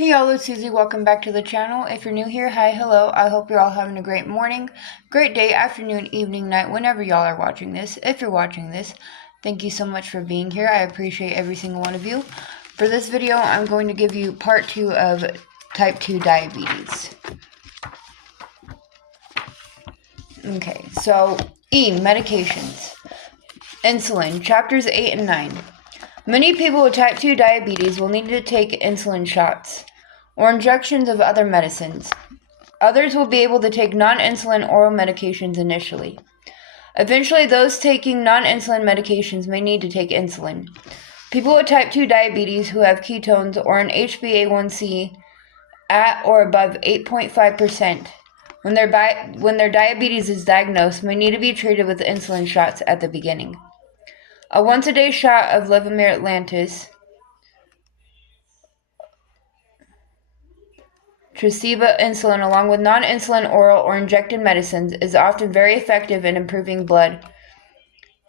Hey y'all, it's Susie. Welcome back to the channel. If you're new here, hi, hello. I hope you're all having a great morning, great day, afternoon, evening, night, whenever y'all are watching this. If you're watching this, thank you so much for being here. I appreciate every single one of you. For this video, I'm going to give you part 2 of type 2 diabetes. Okay, so medications. Insulin, chapters 8 and 9. Many people with type 2 diabetes will need to take insulin shots or injections of other medicines. Others will be able to take non-insulin oral medications initially. Eventually, those taking non-insulin medications may need to take insulin. People with type 2 diabetes who have ketones or an HbA1c at or above 8.5% when their diabetes is diagnosed may need to be treated with insulin shots at the beginning. A once-a-day shot of Levemir Atlantis, Tresiba insulin, along with non-insulin oral or injected medicines, is often very effective in improving blood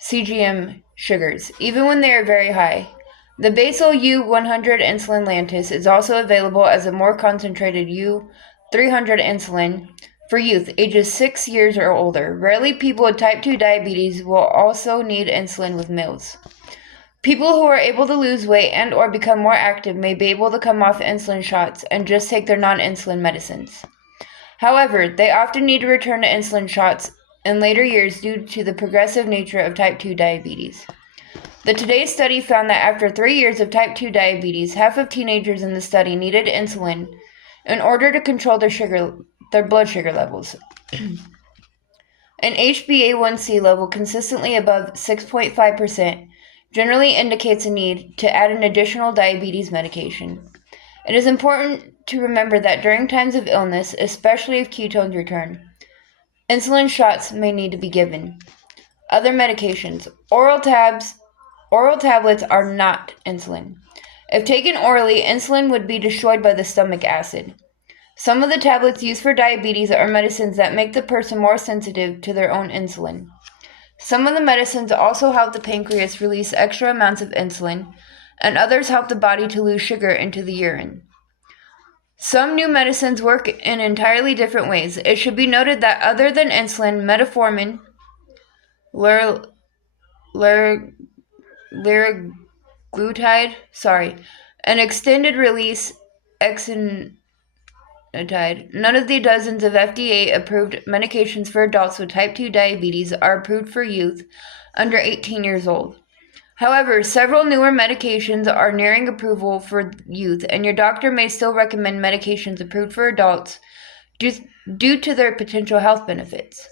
CGM sugars, even when they are very high. The basal U100 insulin Lantus is also available as a more concentrated U300 insulin for youth ages 6 years or older. Rarely, people with type 2 diabetes will also need insulin with meals. People who are able to lose weight and or become more active may be able to come off insulin shots and just take their non-insulin medicines. However, they often need to return to insulin shots in later years due to the progressive nature of type 2 diabetes. The Today study found that after 3 years of type 2 diabetes, half of teenagers in the study needed insulin in order to control their blood sugar levels. An HbA1c level consistently above 6.5% generally indicates a need to add an additional diabetes medication. It is important to remember that during times of illness, especially if ketones return, insulin shots may need to be given. Other medications. Oral tablets are not insulin. If taken orally, insulin would be destroyed by the stomach acid. Some of the tablets used for diabetes are medicines that make the person more sensitive to their own insulin. Some of the medicines also help the pancreas release extra amounts of insulin, and others help the body to lose sugar into the urine. Some new medicines work in entirely different ways. It should be noted that other than insulin, metformin, liraglutide, and extended release exenatide, none of the dozens of FDA-approved medications for adults with type 2 diabetes are approved for youth under 18 years old. However, several newer medications are nearing approval for youth, and your doctor may still recommend medications approved for adults due to their potential health benefits.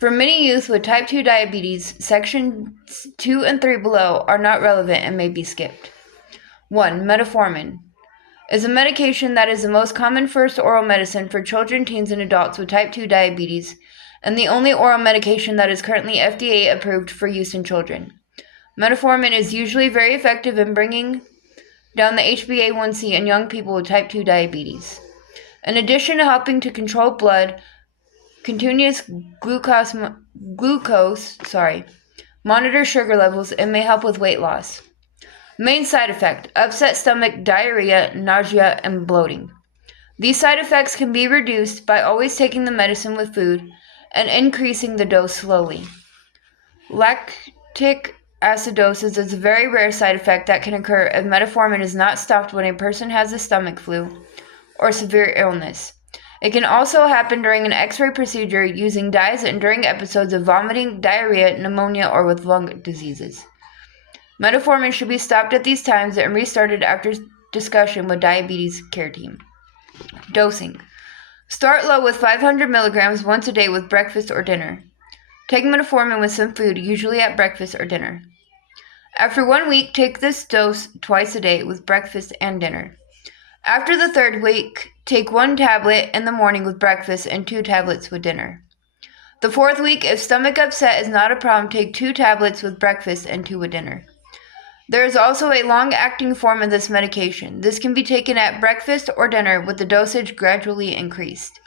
For many youth with type 2 diabetes, sections 2 and 3 below are not relevant and may be skipped. 1. Metformin is a medication that is the most common first oral medicine for children, teens, and adults with type 2 diabetes, and the only oral medication that is currently FDA approved for use in children. Metformin is usually very effective in bringing down the HbA1c in young people with type 2 diabetes. In addition to helping to control blood, continuous glucose monitor sugar levels, and may help with weight loss. Main side effect: upset stomach, diarrhea, nausea, and bloating. These side effects can be reduced by always taking the medicine with food and increasing the dose slowly. Lactic acidosis is a very rare side effect that can occur if metformin is not stopped when a person has a stomach flu or severe illness. It can also happen during an X-ray procedure, using dyes, and during episodes of vomiting, diarrhea, pneumonia, or with lung diseases. Metformin should be stopped at these times and restarted after discussion with diabetes care team. Dosing. Start low with 500 milligrams once a day with breakfast or dinner. Take metformin with some food, usually at breakfast or dinner. After 1 week, take this dose twice a day with breakfast and dinner. After the 3rd week, take 1 tablet in the morning with breakfast and 2 tablets with dinner. The 4th week, if stomach upset is not a problem, take 2 tablets with breakfast and 2 with dinner. There is also a long-acting form of this medication. This can be taken at breakfast or dinner with the dosage gradually increased.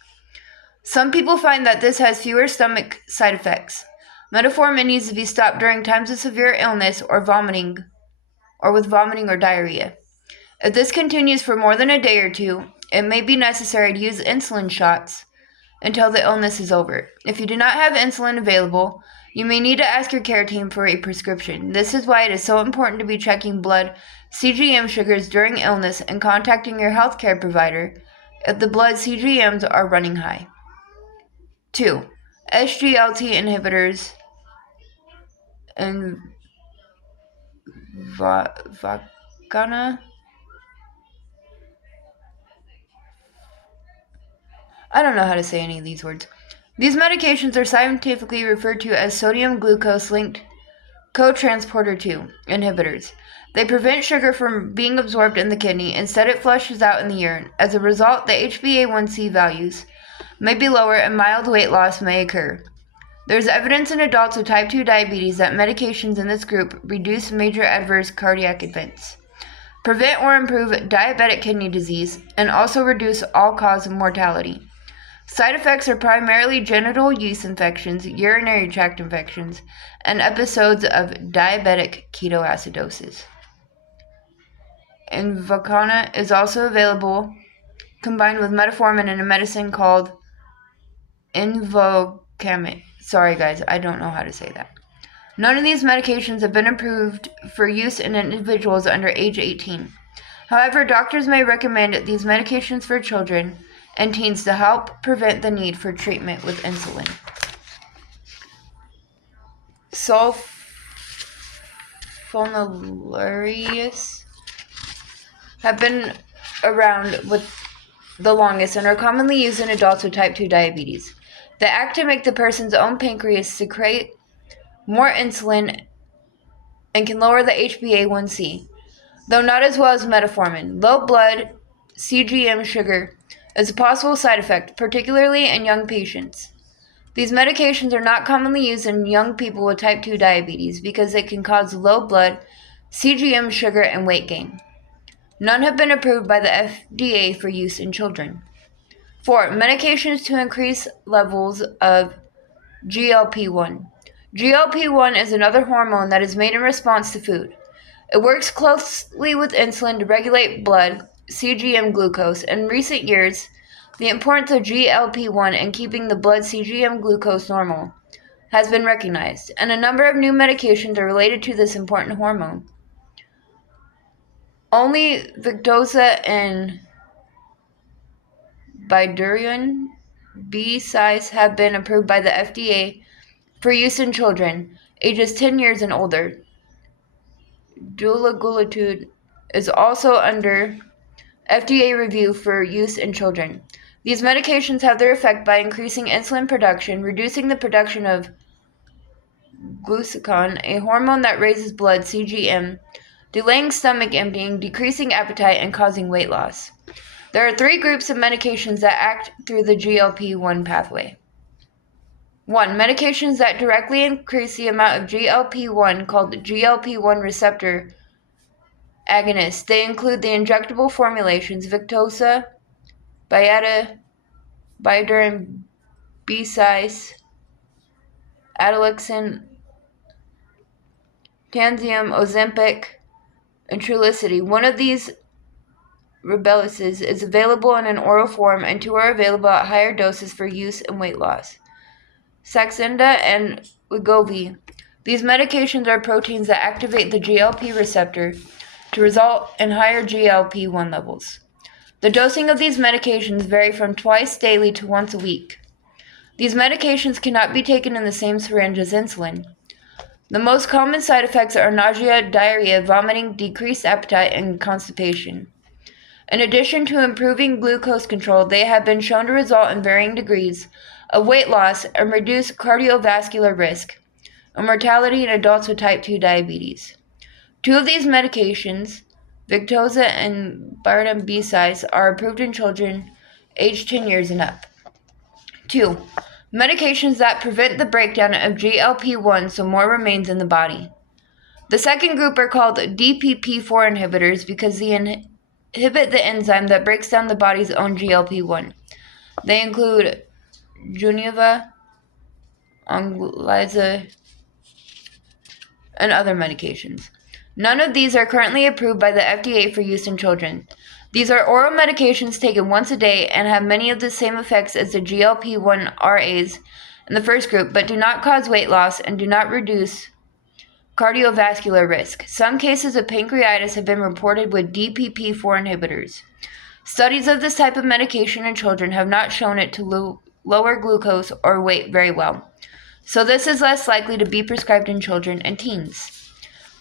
Some people find that this has fewer stomach side effects. Metformin needs to be stopped during times of severe illness or with vomiting or diarrhea. If this continues for more than a day or two, it may be necessary to use insulin shots until the illness is over. If you do not have insulin available, you may need to ask your care team for a prescription. This is why it is so important to be checking blood CGM sugars during illness and contacting your healthcare provider if the blood CGMs are running high. 2. SGLT inhibitors and Vacana. I don't know how to say any of these words. These medications are scientifically referred to as sodium glucose linked cotransporter 2 inhibitors. They prevent sugar from being absorbed in the kidney. Instead, it flushes out in the urine. As a result, the HbA1c values may be lower and mild weight loss may occur. There is evidence in adults with type 2 diabetes that medications in this group reduce major adverse cardiac events, prevent or improve diabetic kidney disease, and also reduce all-cause mortality. Side effects are primarily genital yeast infections, urinary tract infections, and episodes of diabetic ketoacidosis. Invokana is also available combined with metformin in a medicine called Invokana. Sorry guys, I don't know how to say that. None of these medications have been approved for use in individuals under age 18. However, doctors may recommend these medications for children and teens to help prevent the need for treatment with insulin. Sulfonylureas have been around with the longest and are commonly used in adults with type 2 diabetes. They act to make the person's own pancreas secrete more insulin and can lower the HbA1c, though not as well as metformin. Low blood CGM sugar is a possible side effect, particularly in young patients. These medications are not commonly used in young people with type 2 diabetes because they can cause low blood CGM sugar and weight gain. None have been approved by the FDA for use in children. 4. Medications to increase levels of GLP-1. GLP-1 is another hormone that is made in response to food. It works closely with insulin to regulate blood CGM glucose. In recent years, the importance of GLP-1 in keeping the blood CGM glucose normal has been recognized, and a number of new medications are related to this important hormone. Only Victoza and Bydureon B-size have been approved by the FDA for use in children ages 10 years and older. Dulaglutide is also under FDA review for use in children. These medications have their effect by increasing insulin production, reducing the production of glucagon, a hormone that raises blood CGM, delaying stomach emptying, decreasing appetite, and causing weight loss. There are 3 groups of medications that act through the GLP-1 pathway. 1. Medications that directly increase the amount of GLP-1 called GLP-1 receptor agonists. They include the injectable formulations Victoza, Bydureon B-size, Adalimumab, Tansium, Ozempic, and Trulicity. One of these Rybelsus is available in an oral form, and 2 are available at higher doses for use in weight loss. Saxenda and Wegovy. These medications are proteins that activate the GLP receptor to result in higher GLP-1 levels. The dosing of these medications vary from twice daily to once a week. These medications cannot be taken in the same syringe as insulin. The most common side effects are nausea, diarrhea, vomiting, decreased appetite, and constipation. In addition to improving glucose control, they have been shown to result in varying degrees of weight loss and reduce cardiovascular risk and mortality in adults with type 2 diabetes. 2 of these medications, Victoza and Bydureon B-size, are approved in children aged 10 years and up. 2. Medications that prevent the breakdown of GLP-1 so more remains in the body. The second group are called DPP-4 inhibitors because they inhibit the enzyme that breaks down the body's own GLP-1. They include Juniva, Onglyza, and other medications. None of these are currently approved by the FDA for use in children. These are oral medications taken once a day and have many of the same effects as the GLP-1 RAs in the first group, but do not cause weight loss and do not reduce cardiovascular risk. Some cases of pancreatitis have been reported with DPP-4 inhibitors. Studies of this type of medication in children have not shown it to lower glucose or weight very well, so this is less likely to be prescribed in children and teens.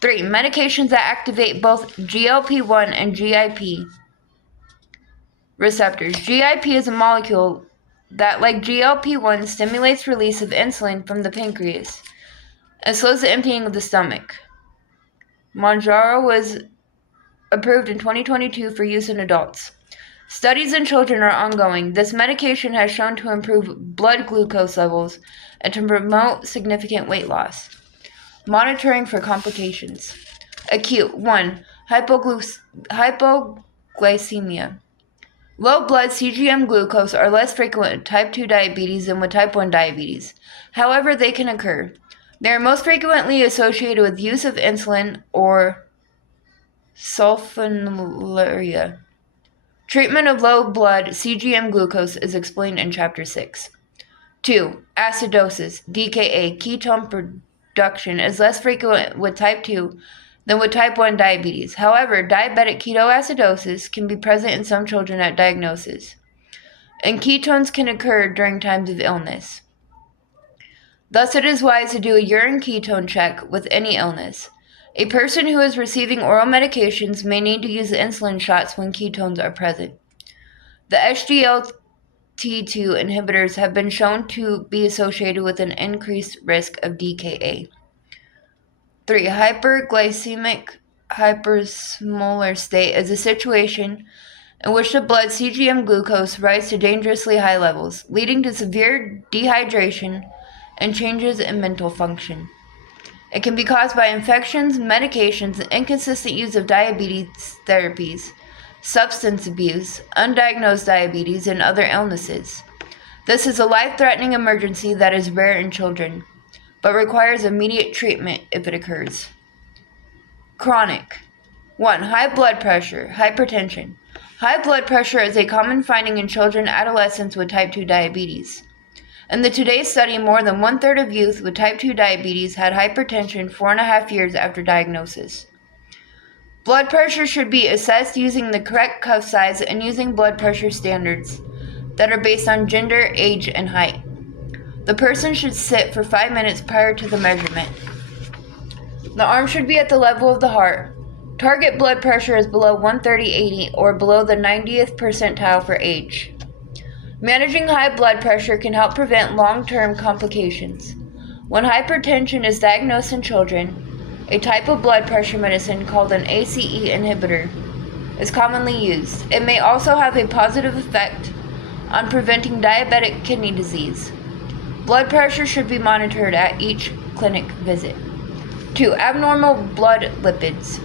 3. Medications that activate both GLP-1 and GIP receptors. GIP is a molecule that, like GLP-1, stimulates release of insulin from the pancreas and slows the emptying of the stomach. Mounjaro was approved in 2022 for use in adults. Studies in children are ongoing. This medication has shown to improve blood glucose levels and to promote significant weight loss. Monitoring for complications. Acute 1. Hypoglycemia. Low blood CGM glucose are less frequent with type 2 diabetes than with type 1 diabetes. However, they can occur. They are most frequently associated with use of insulin or sulfonylurea. Treatment of low blood CGM glucose is explained in Chapter 6. 2. Acidosis, DKA, ketone production is less frequent with type 2 than with type 1 diabetes. However, diabetic ketoacidosis can be present in some children at diagnosis, and ketones can occur during times of illness. Thus, it is wise to do a urine ketone check with any illness. A person who is receiving oral medications may need to use insulin shots when ketones are present. The SGLT2 inhibitors have been shown to be associated with an increased risk of DKA. 3. Hyperglycemic hypersmolar state is a situation in which the blood CGM glucose rises to dangerously high levels, leading to severe dehydration and changes in mental function. It can be caused by infections, medications, inconsistent use of diabetes therapies, substance abuse, undiagnosed diabetes, and other illnesses. This is a life-threatening emergency that is rare in children, but requires immediate treatment if it occurs. Chronic. 1. High blood pressure, hypertension. High blood pressure is a common finding in children and adolescents with type 2 diabetes. In the today's study, more than one-third of youth with type 2 diabetes had hypertension 4.5 years after diagnosis. Blood pressure should be assessed using the correct cuff size and using blood pressure standards that are based on gender, age, and height. The person should sit for 5 minutes prior to the measurement. The arm should be at the level of the heart. Target blood pressure is below 130/80 or below the 90th percentile for age. Managing high blood pressure can help prevent long-term complications. When hypertension is diagnosed in children, a type of blood pressure medicine called an ACE inhibitor is commonly used. It may also have a positive effect on preventing diabetic kidney disease. Blood pressure should be monitored at each clinic visit. 2. Abnormal blood lipids.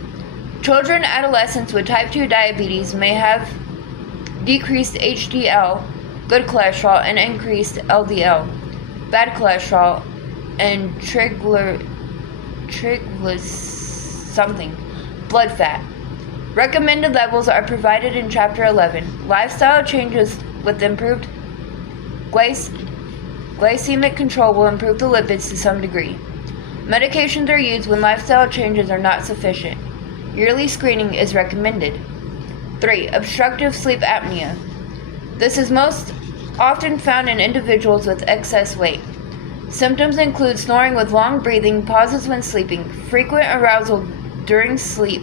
Children and adolescents with type 2 diabetes may have decreased HDL, good cholesterol, and increased LDL, bad cholesterol, and blood fat. Recommended levels are provided in Chapter 11. Lifestyle changes with improved glycemic control will improve the lipids to some degree. Medications are used when lifestyle changes are not sufficient. Yearly screening is recommended. 3. Obstructive sleep apnea. This is most often found in individuals with excess weight. Symptoms include snoring with long breathing, pauses when sleeping, frequent arousal during sleep,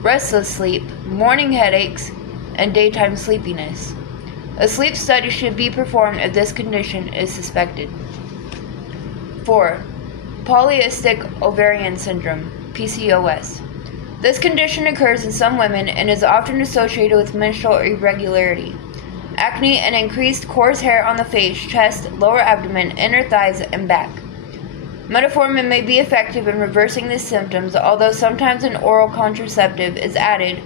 restless sleep, morning headaches, and daytime sleepiness. A sleep study should be performed if this condition is suspected. 4. Polycystic ovarian syndrome, PCOS. This condition occurs in some women and is often associated with menstrual irregularity, acne, and increased coarse hair on the face, chest, lower abdomen, inner thighs, and back. Metformin may be effective in reversing these symptoms, although sometimes an oral contraceptive is added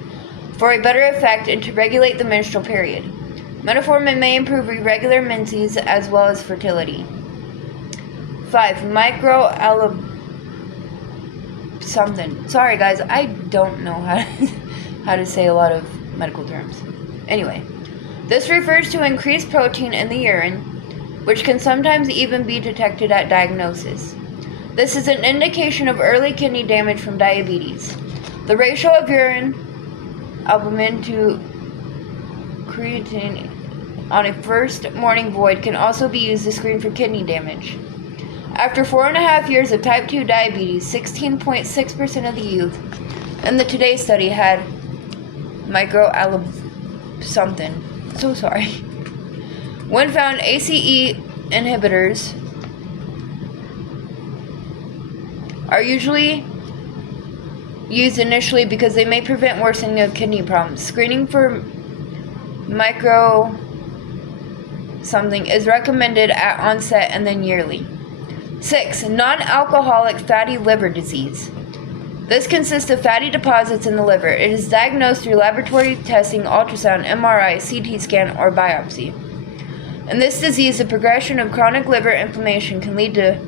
for a better effect and to regulate the menstrual period. Metformin may improve irregular menses as well as fertility. 5. something. Sorry guys, I don't know how to say a lot of medical terms. Anyway, this refers to increased protein in the urine, which can sometimes even be detected at diagnosis. This is an indication of early kidney damage from diabetes. The ratio of urine albumin to creatinine on a first morning void can also be used to screen for kidney damage. After 4.5 years of type 2 diabetes, 16.6% of the youth in the Today study had something. So sorry. When found, ACE inhibitors are usually used initially because they may prevent worsening of kidney problems. Screening for micro something is recommended at onset and then yearly. 6. Non-alcoholic fatty liver disease. This consists of fatty deposits in the liver. It is diagnosed through laboratory testing, ultrasound, MRI, CT scan, or biopsy. In this disease, the progression of chronic liver inflammation can lead to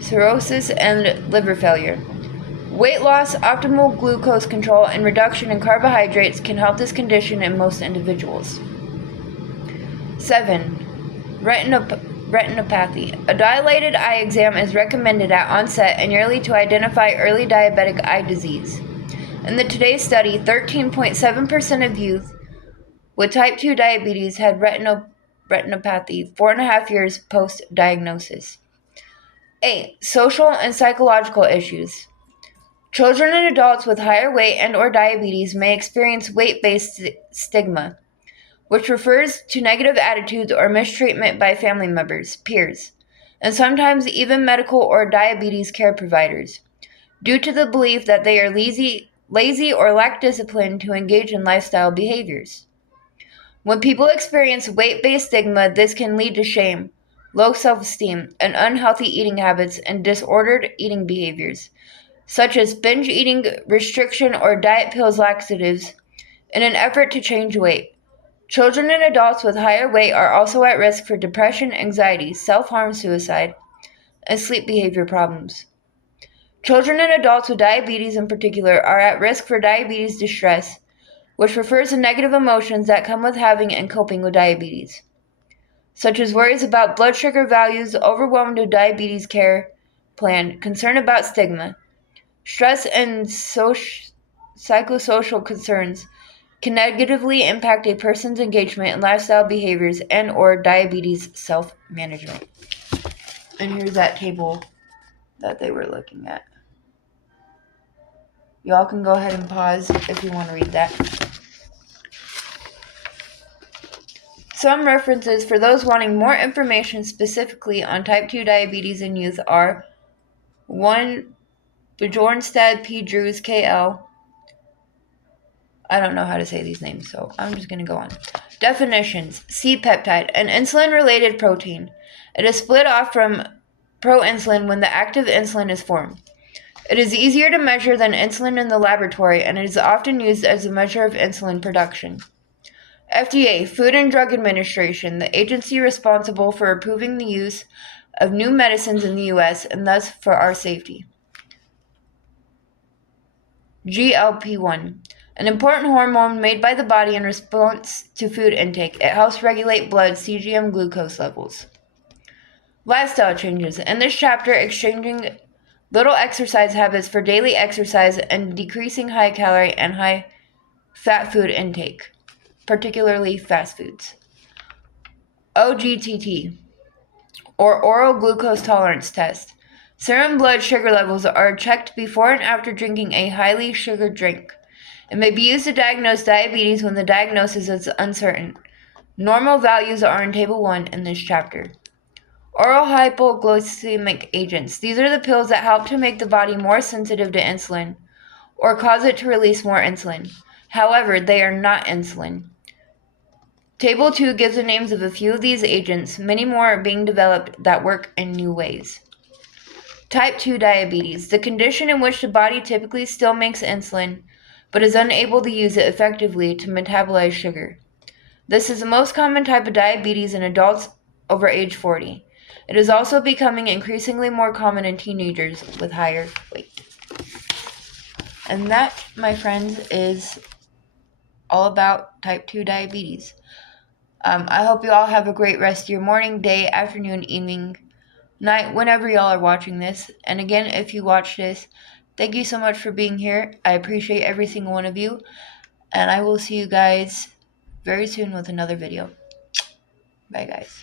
cirrhosis and liver failure. Weight loss, optimal glucose control, and reduction in carbohydrates can help this condition in most individuals. 7. Retinopathy. A dilated eye exam is recommended at onset and yearly to identify early diabetic eye disease. In the Today study, 13.7% of youth with type 2 diabetes had retinopathy 4.5 years post-diagnosis. 8. Social and psychological issues. Children and adults with higher weight and or diabetes may experience weight-based stigma, which refers to negative attitudes or mistreatment by family members, peers, and sometimes even medical or diabetes care providers, due to the belief that they are lazy or lack discipline to engage in lifestyle behaviors. When people experience weight-based stigma, this can lead to shame, low self-esteem, and unhealthy eating habits and disordered eating behaviors, such as binge eating, restriction, or diet pills laxatives, in an effort to change weight. Children and adults with higher weight are also at risk for depression, anxiety, self-harm, suicide, and sleep behavior problems. Children and adults with diabetes in particular are at risk for diabetes distress, which refers to negative emotions that come with having and coping with diabetes, such as worries about blood sugar values, overwhelmed with diabetes care plan, concern about stigma, stress, and psychosocial concerns can negatively impact a person's engagement in lifestyle behaviors and or diabetes self-management. And here's that table that they were looking at. Y'all can go ahead and pause if you want to read that. Some references for those wanting more information specifically on type 2 diabetes in youth are 1. Bjornstad P. Drews KL. I don't know how to say these names, so I'm just going to go on. Definitions. C-peptide, an insulin-related protein. It is split off from proinsulin when the active insulin is formed. It is easier to measure than insulin in the laboratory, and it is often used as a measure of insulin production. FDA, Food and Drug Administration, the agency responsible for approving the use of new medicines in the U.S. and thus for our safety. GLP-1, an important hormone made by the body in response to food intake. It helps regulate blood CGM glucose levels. Lifestyle changes. In this chapter, exchanging little exercise habits for daily exercise and decreasing high-calorie and high-fat food intake, particularly fast foods. OGTT, or oral glucose tolerance test. Serum blood sugar levels are checked before and after drinking a highly sugared drink. It may be used to diagnose diabetes when the diagnosis is uncertain. Normal values are in Table 1 in this chapter. Oral hypoglycemic agents. These are the pills that help to make the body more sensitive to insulin or cause it to release more insulin. However, they are not insulin. Table 2 gives the names of a few of these agents. Many more are being developed that work in new ways. Type 2 diabetes, the condition in which the body typically still makes insulin, but is unable to use it effectively to metabolize sugar. This is the most common type of diabetes in adults over age 40. It is also becoming increasingly more common in teenagers with higher weight. And that, my friends, is all about type 2 diabetes. I hope you all have a great rest of your morning, day, afternoon, evening, night, whenever y'all are watching this. And again, if you watch this, thank you so much for being here. I appreciate every single one of you. And I will see you guys very soon with another video. Bye, guys.